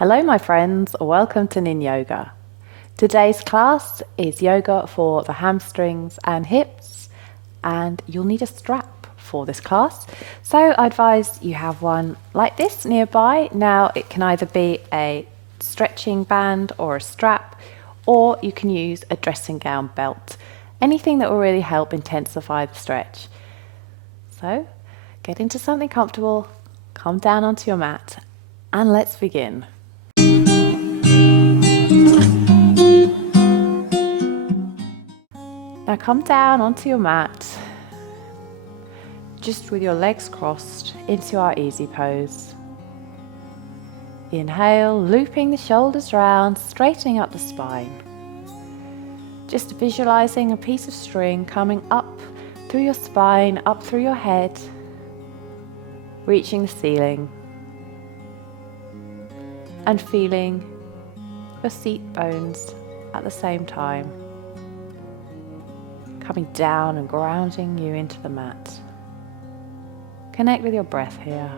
Hello my friends, welcome to Nin Yoga. Today's class is yoga for the hamstrings and hips, and you'll need a strap for this class. So I advise you have one like this nearby. Now it can either be a stretching band or a strap, or you can use a dressing gown belt. Anything that will really help intensify the stretch. So get into something comfortable, come down onto your mat, and let's begin. Now come down onto your mat, just with your legs crossed into our easy pose. Inhale, looping the shoulders round, straightening up the spine. Just visualizing a piece of string coming up through your spine, up through your head, reaching the ceiling, and feeling your seat bones at the same time, coming down and grounding you into the mat. Connect with your breath here.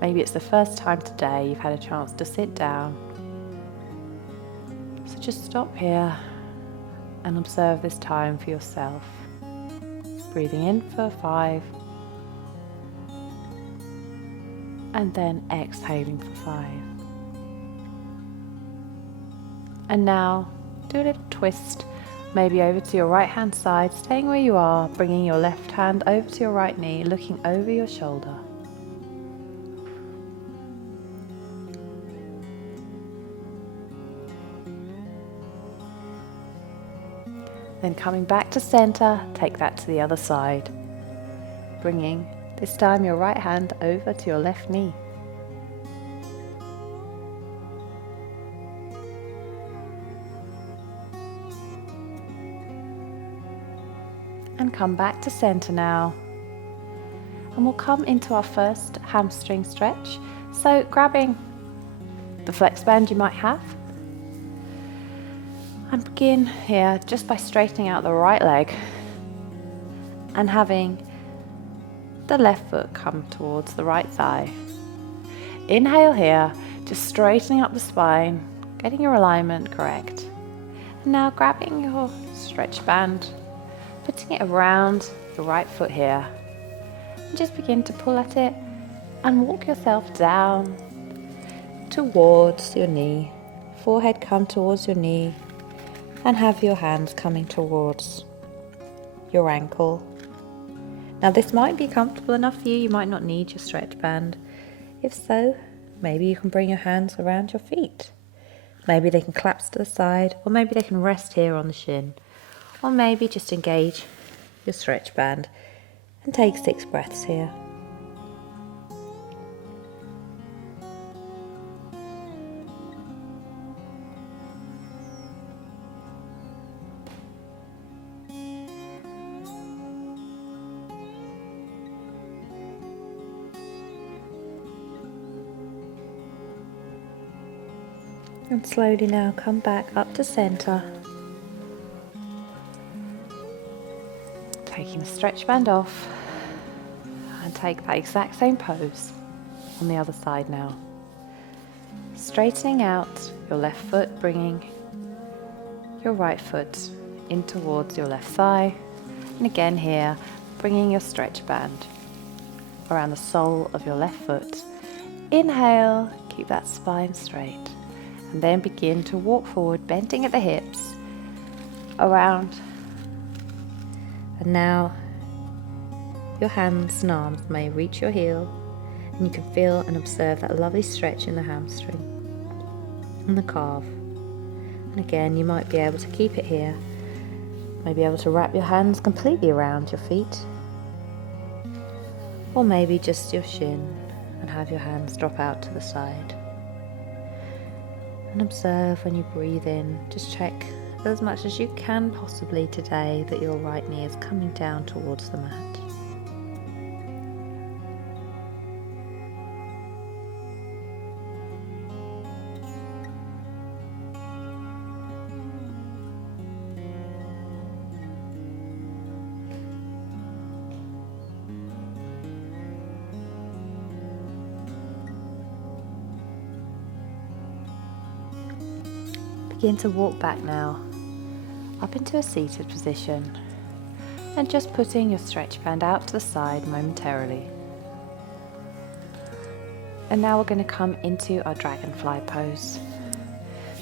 Maybe it's the first time today you've had a chance to sit down. So just stop here and observe this time for yourself. Breathing in for 5, and then exhaling for 5. And now do a little twist, maybe over to your right hand side, staying where you are, bringing your left hand over to your right knee, looking over your shoulder. Then coming back to center, take that to the other side, bringing this time your right hand over to your left knee. And come back to center now. And we'll come into our first hamstring stretch. So grabbing the flex band you might have, and begin here just by straightening out the right leg and having the left foot come towards the right thigh. Inhale here, just straightening up the spine, getting your alignment correct. And now grabbing your stretch band, putting it around the right foot here, and just begin to pull at it and walk yourself down towards your knee. Forehead come towards your knee, and have your hands coming towards your ankle. Now this might be comfortable enough for you, you might not need your stretch band. If so, maybe you can bring your hands around your feet. Maybe they can collapse to the side, or maybe they can rest here on the shin. Or maybe just engage your stretch band and take 6 breaths here. And slowly now come back up to center. Taking the stretch band off, and take that exact same pose on the other side now. Straightening out your left foot, bringing your right foot in towards your left thigh. And again here, bringing your stretch band around the sole of your left foot. Inhale, keep that spine straight. And then begin to walk forward, bending at the hips, around. And now your hands and arms may reach your heel, and you can feel and observe that lovely stretch in the hamstring and the calf. And again, you might be able to keep it here. Maybe able to wrap your hands completely around your feet, or maybe just your shin and have your hands drop out to the side. And observe when you breathe in, just check as much as you can possibly today that your right knee is coming down towards the mat. Begin to walk back now, up into a seated position, and just putting your stretch band out to the side momentarily. And now we're going to come into our dragonfly pose.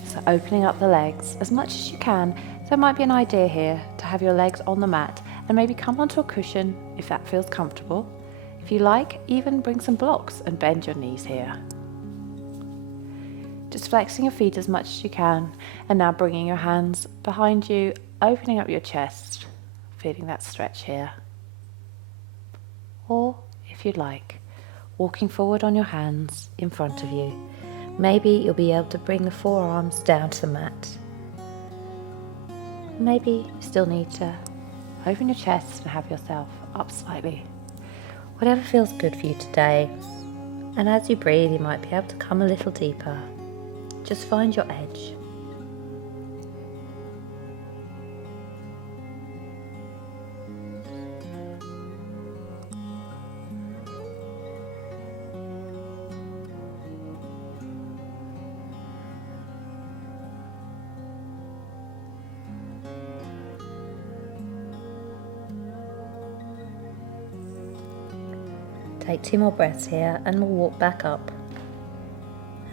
So opening up the legs as much as you can. So it might be an idea here to have your legs on the mat and maybe come onto a cushion if that feels comfortable. If you like, even bring some blocks and bend your knees here. Just flexing your feet as much as you can, and now bringing your hands behind you, opening up your chest, feeling that stretch here. Or, if you'd like, walking forward on your hands in front of you. Maybe you'll be able to bring the forearms down to the mat. Maybe you still need to open your chest and have yourself up slightly. Whatever feels good for you today. And as you breathe, you might be able to come a little deeper. Just find your edge. Take 2 more breaths here and we'll walk back up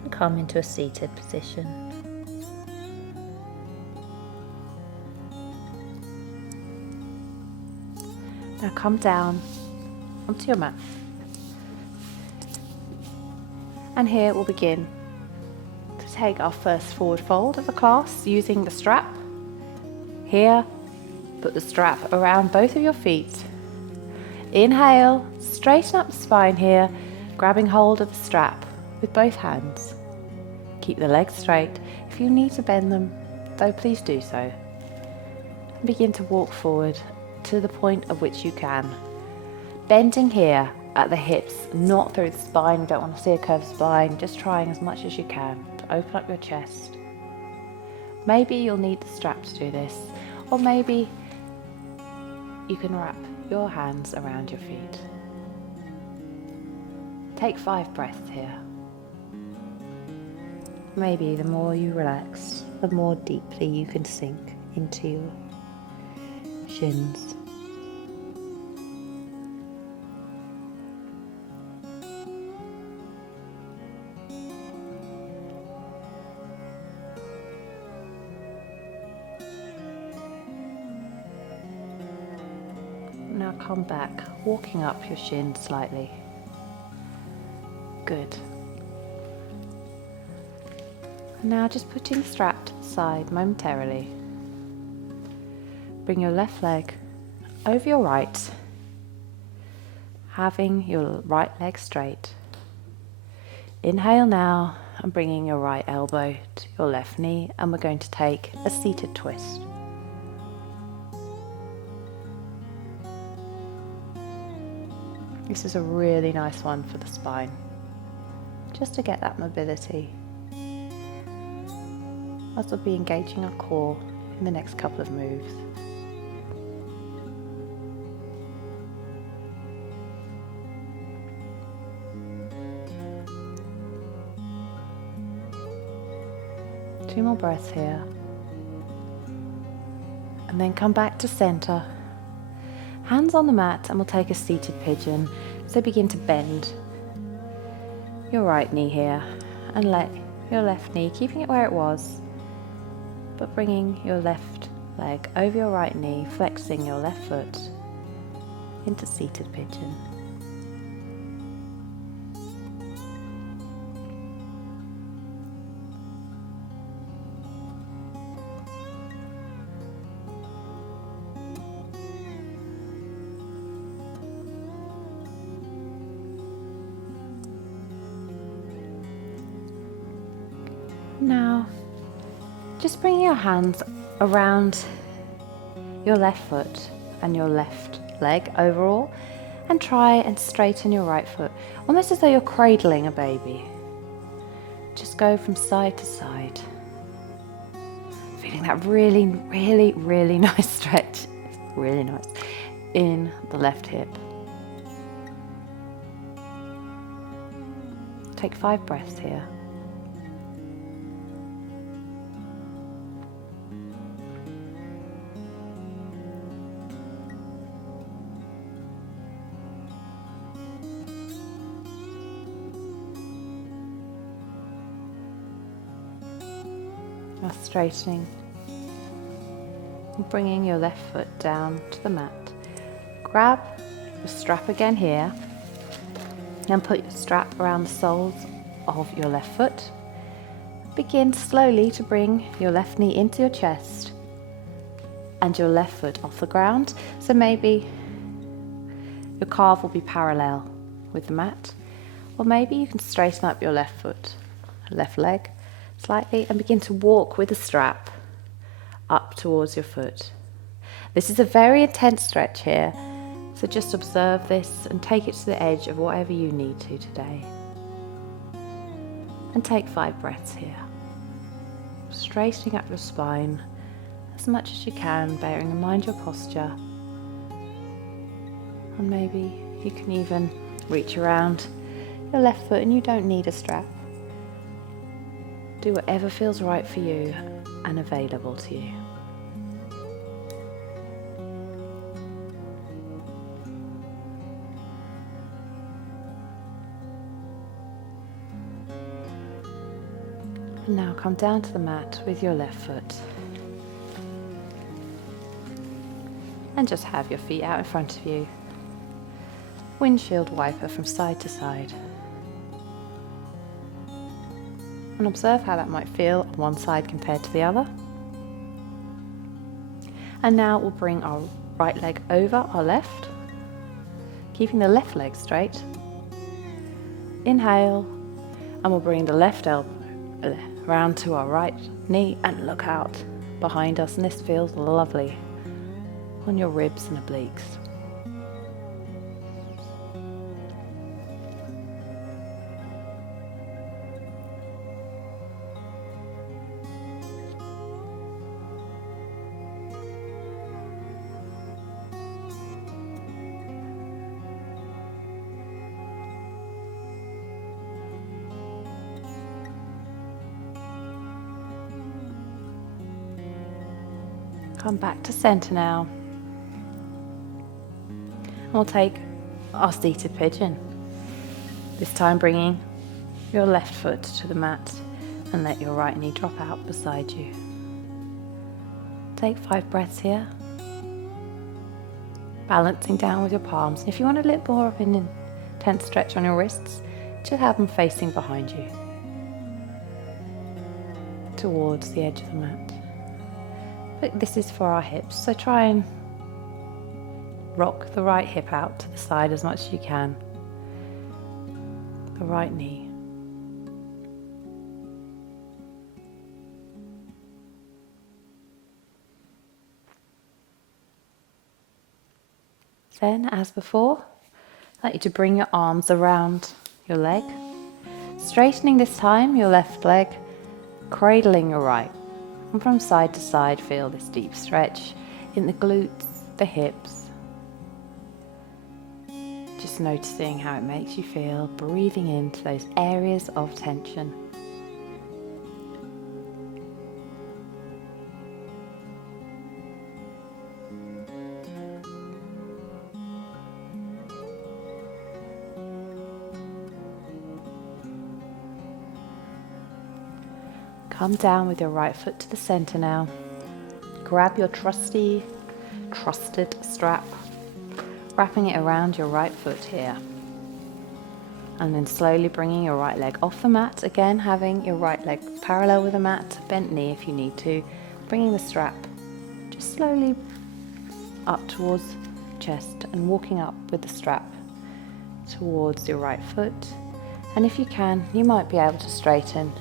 and come into a seated position. Now come down onto your mat. And here we'll begin to take our first forward fold of the class using the strap. Here, put the strap around both of your feet. Inhale, straighten up the spine here, grabbing hold of the strap with both hands. Keep the legs straight. If you need to bend them, though, please do so. And begin to walk forward to the point of which you can. Bending here at the hips, not through the spine. You don't want to see a curved spine, just trying as much as you can to open up your chest. Maybe you'll need the strap to do this, or maybe you can wrap your hands around your feet. Take 5 breaths here. Maybe the more you relax, the more deeply you can sink into your shins. Now come back, walking up your shins slightly. Good. Now just putting the strap to the side momentarily. Bring your left leg over your right, having your right leg straight. Inhale now and bringing your right elbow to your left knee, and we're going to take a seated twist. This is a really nice one for the spine, just to get that mobility. As we'll be engaging our core in the next couple of moves. Two more breaths here. And then come back to center. Hands on the mat, and we'll take a seated pigeon. So begin to bend your right knee here and let your left knee, keeping it where it was, but bringing your left leg over your right knee, flexing your left foot into seated pigeon. Now, just bring your hands around your left foot and your left leg overall, and try and straighten your right foot, almost as though you're cradling a baby. Just go from side to side, feeling that really, really, really nice stretch, really nice, in the left hip. Take 5 breaths here. Now straightening and bringing your left foot down to the mat. Grab the strap again here and put your strap around the soles of your left foot. Begin slowly to bring your left knee into your chest and your left foot off the ground. So maybe your calf will be parallel with the mat, or maybe you can straighten up your left foot, left leg slightly, and begin to walk with the strap up towards your foot. This is a very intense stretch here, so just observe this and take it to the edge of whatever you need to today. And take 5 breaths here, straightening up your spine as much as you can, bearing in mind your posture. And maybe you can even reach around your left foot and you don't need a strap. Do whatever feels right for you and available to you. And now come down to the mat with your left foot. And just have your feet out in front of you. Windshield wiper from side to side. And observe how that might feel on one side compared to the other. And now we'll bring our right leg over our left, keeping the left leg straight. Inhale, and we'll bring the left elbow round to our right knee and look out behind us, and this feels lovely on your ribs and obliques. Come back to center now. And we'll take our seated pigeon. This time bringing your left foot to the mat and let your right knee drop out beside you. Take 5 breaths here. Balancing down with your palms. And if you want a little more of an intense stretch on your wrists, just have them facing behind you towards the edge of the mat. But this is for our hips, so try and rock the right hip out to the side as much as you can. The right knee. Then, as before, I'd like you to bring your arms around your leg, straightening this time your left leg, cradling your right. And from side to side, feel this deep stretch in the glutes, the hips. Just noticing how it makes you feel, breathing into those areas of tension. Come down with your right foot to the center now. Grab your trusted strap, wrapping it around your right foot here. And then slowly bringing your right leg off the mat, again having your right leg parallel with the mat, bent knee if you need to, bringing the strap just slowly up towards chest and walking up with the strap towards your right foot. And if you can, you might be able to straighten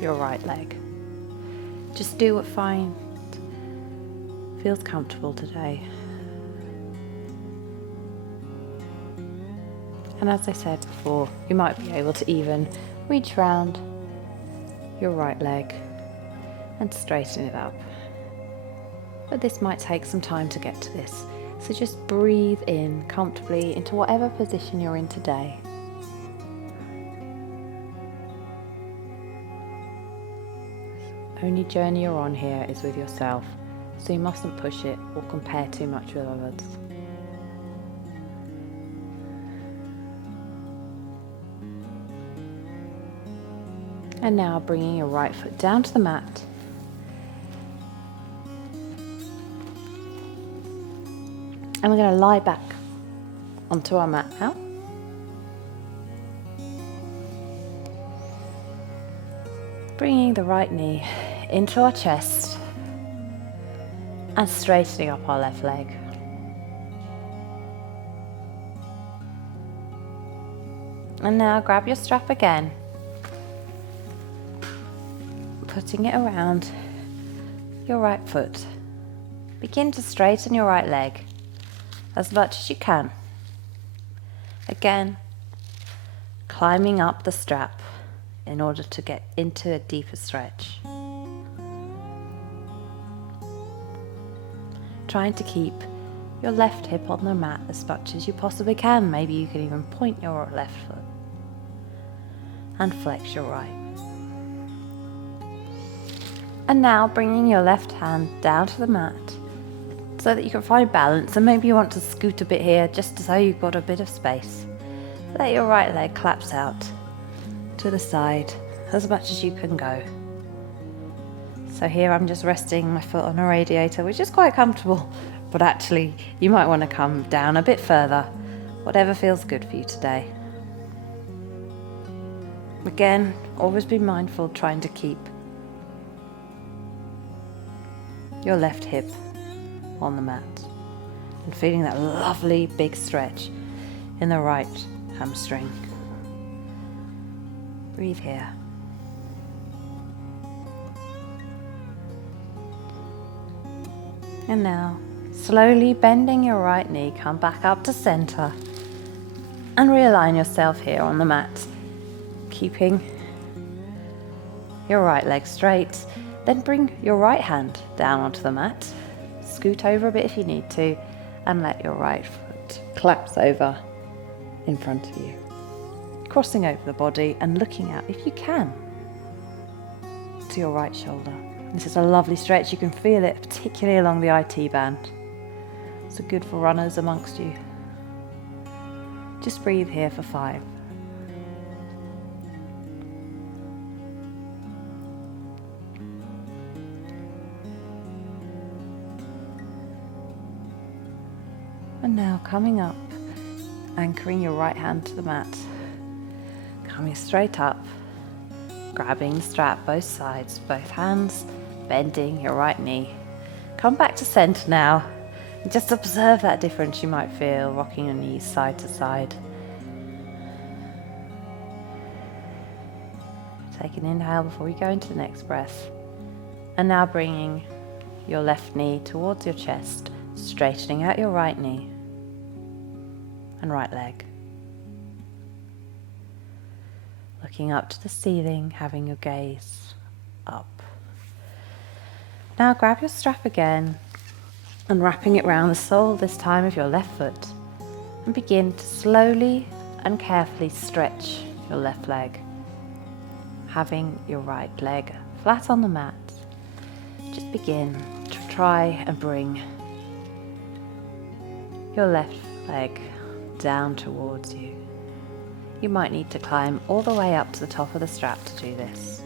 your right leg. Just do what feels comfortable today. And as I said before, you might be able to even reach round your right leg and straighten it up. But this might take some time to get to this. So just breathe in comfortably into whatever position you're in today. Only journey you're on here is with yourself, so you mustn't push it or compare too much with others. And now bringing your right foot down to the mat And we're going to lie back onto our mat now. Bringing the right knee into our chest and straightening up our left leg. And now grab your strap again, putting it around your right foot. Begin to straighten your right leg as much as you can. Again, climbing up the strap in order to get into a deeper stretch. Trying to keep your left hip on the mat as much as you possibly can. Maybe you can even point your left foot and flex your right. And now bringing your left hand down to the mat so that you can find balance, and maybe you want to scoot a bit here just so you've got a bit of space. Let your right leg collapse out to the side as much as you can go. So here I'm just resting my foot on a radiator, which is quite comfortable, but actually you might want to come down a bit further, whatever feels good for you today. Again, always be mindful trying to keep your left hip on the mat and feeling that lovely big stretch in the right hamstring. Breathe here. And now, slowly bending your right knee, come back up to center and realign yourself here on the mat, keeping your right leg straight. Then bring your right hand down onto the mat, scoot over a bit if you need to, and let your right foot collapse over in front of you, crossing over the body and looking out, if you can, to your right shoulder. This is a lovely stretch. You can feel it, particularly along the IT band. So good for runners amongst you. Just breathe here for 5. And now coming up, anchoring your right hand to the mat, coming straight up, grabbing the strap both sides, both hands, bending your right knee. Come back to center now, and just observe that difference you might feel, rocking your knees side to side. Take an inhale before we go into the next breath. And now bringing your left knee towards your chest, straightening out your right knee and right leg. Looking up to the ceiling, having your gaze up. Now grab your strap again and wrapping it around the sole this time of your left foot, and begin to slowly and carefully stretch your left leg, having your right leg flat on the mat. Just begin to try and bring your left leg down towards you. You might need to climb all the way up to the top of the strap to do this,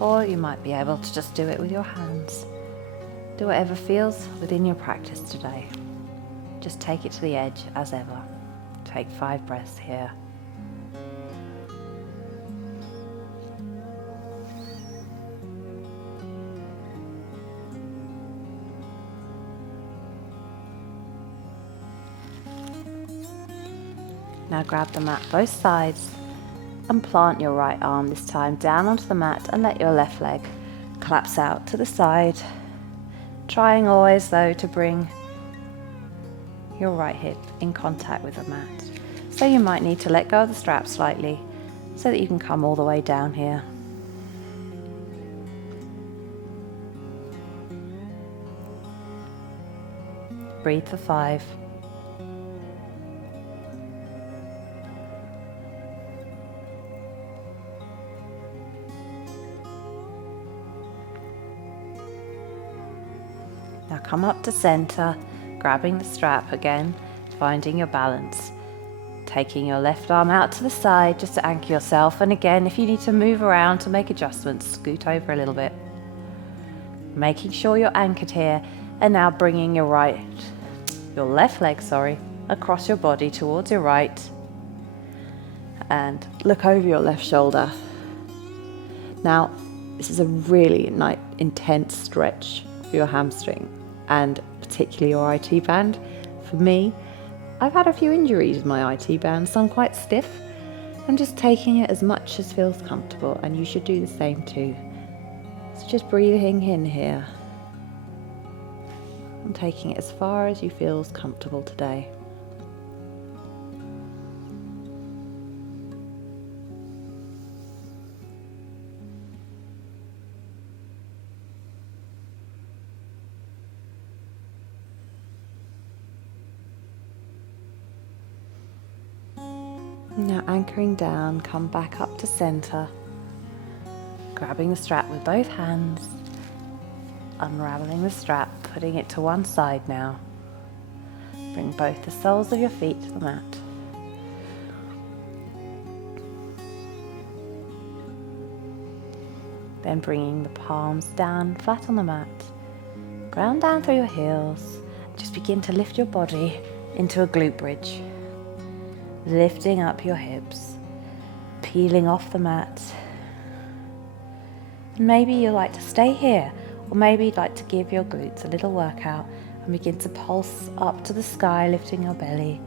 or you might be able to just do it with your hands. Do whatever feels within your practice today. Just take it to the edge as ever. Take 5 breaths here. Now grab the mat both sides and plant your right arm this time down onto the mat and let your left leg collapse out to the side. Trying always though to bring your right hip in contact with the mat. So you might need to let go of the strap slightly so that you can come all the way down here. Breathe for 5. Now come up to center, grabbing the strap again, finding your balance. Taking your left arm out to the side just to anchor yourself, and again if you need to move around to make adjustments, scoot over a little bit. Making sure you're anchored here, and now bringing your right your left leg, across your body towards your right, and look over your left shoulder. Now, this is a really intense stretch for your hamstring and particularly your IT band. For me, I've had a few injuries with my IT band, so I'm quite stiff. I'm just taking it as much as feels comfortable, and you should do the same too. So just breathing in here and taking it as far as you feel comfortable today. Now anchoring down, come back up to center, grabbing the strap with both hands, unraveling the strap, putting it to one side now. Bring both the soles of your feet to the mat. Then bringing the palms down flat on the mat, ground down through your heels, just begin to lift your body into a glute bridge. Lifting up your hips, peeling off the mat. And maybe you like to stay here, or maybe you'd like to give your glutes a little workout and begin to pulse up to the sky, lifting your belly.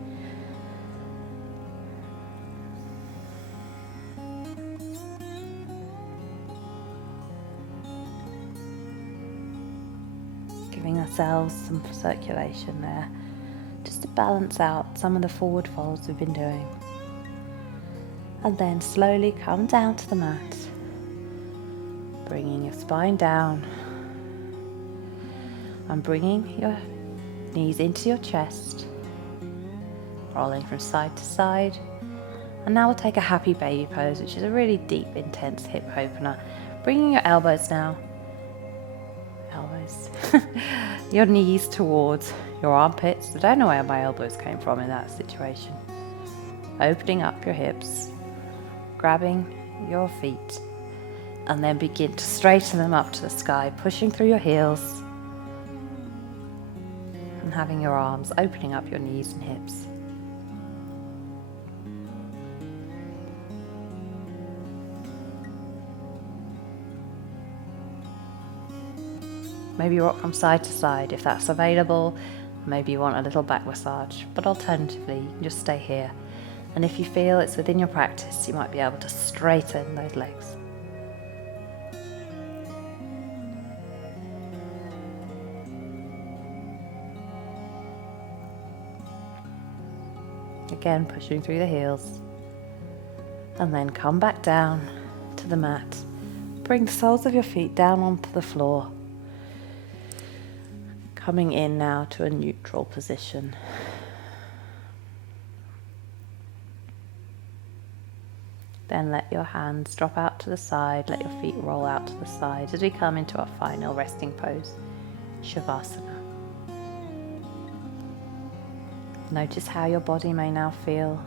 Giving ourselves some circulation there, just to balance out some of the forward folds we've been doing. And then slowly come down to the mat, bringing your spine down and bringing your knees into your chest, rolling from side to side. And now we'll take a happy baby pose, which is a really deep, intense hip opener. Bringing your elbows now, your knees towards your armpits. I don't know where my elbows came from in that situation. Opening up your hips, grabbing your feet, and then begin to straighten them up to the sky, pushing through your heels and having your arms opening up your knees and hips. Maybe rock from side to side if that's available. Maybe you want a little back massage, but alternatively, you can just stay here. And if you feel it's within your practice, you might be able to straighten those legs. Again, pushing through the heels. And then come back down to the mat. Bring the soles of your feet down onto the floor. Coming in now to a neutral position. Then let your hands drop out to the side, let your feet roll out to the side as we come into our final resting pose, Shavasana. Notice how your body may now feel,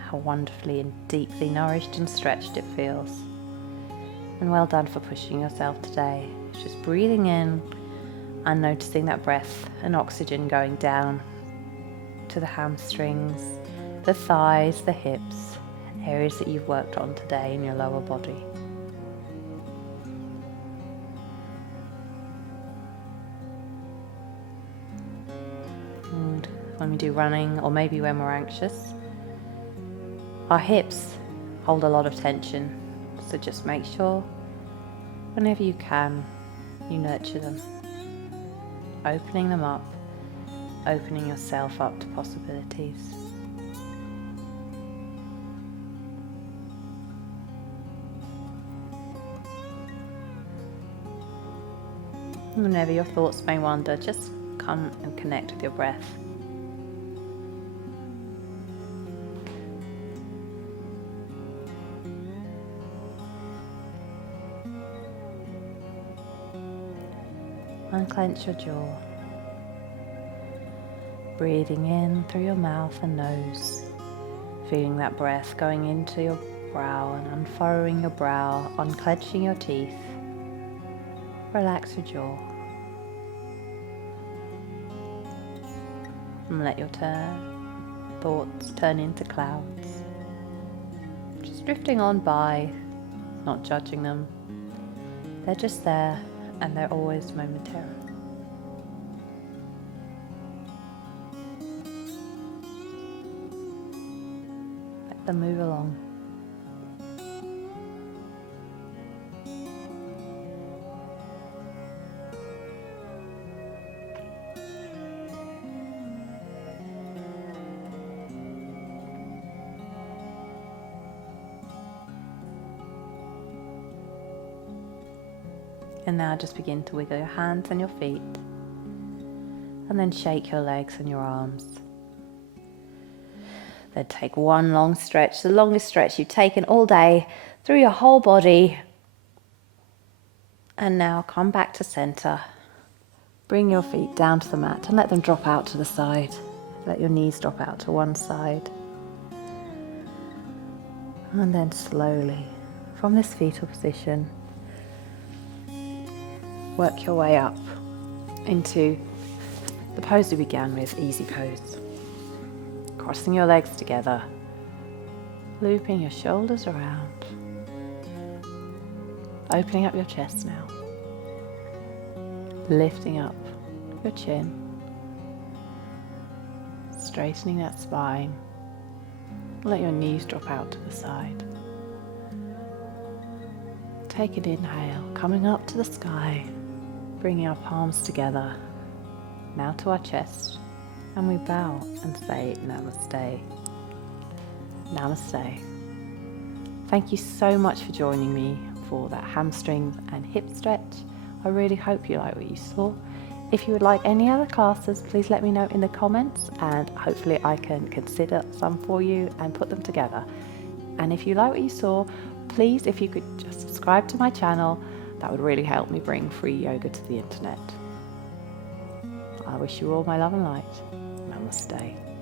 how wonderfully and deeply nourished and stretched it feels. And well done for pushing yourself today. Just breathing in and noticing that breath and oxygen going down to the hamstrings, the thighs, the hips, areas that you've worked on today in your lower body. And when we do running, or maybe when we're anxious, our hips hold a lot of tension, so just make sure whenever you can, you nurture them. Opening them up, opening yourself up to possibilities. Whenever your thoughts may wander, just come and connect with your breath. Unclench your jaw. Breathing in through your mouth and nose. Feeling that breath going into your brow and unfurrowing your brow, unclenching your teeth. Relax your jaw. and let your thoughts turn into clouds. Just drifting on by, not judging them. They're just there, and they're always momentary. Let them move along. And now just begin to wiggle your hands and your feet, and then shake your legs and your arms. Then take one long stretch, the longest stretch you've taken all day, through your whole body. And now come back to center. Bring your feet down to the mat and let them drop out to the side. Let your knees drop out to one side. And then slowly, from this fetal position, work your way up into the pose we began with, easy pose. Crossing your legs together, looping your shoulders around, opening up your chest now, lifting up your chin, straightening that spine. Let your knees drop out to the side. Take an inhale, coming up to the sky, bringing our palms together, now to our chest, and we bow and say namaste. Namaste. Thank you so much for joining me for that hamstring and hip stretch. I really hope you like what you saw. If you would like any other classes, please let me know in the comments, and hopefully I can consider some for you and put them together. And if you like what you saw, please, if you could just subscribe to my channel, that would really help me bring free yoga to the internet. I wish you all my love and light. Namaste.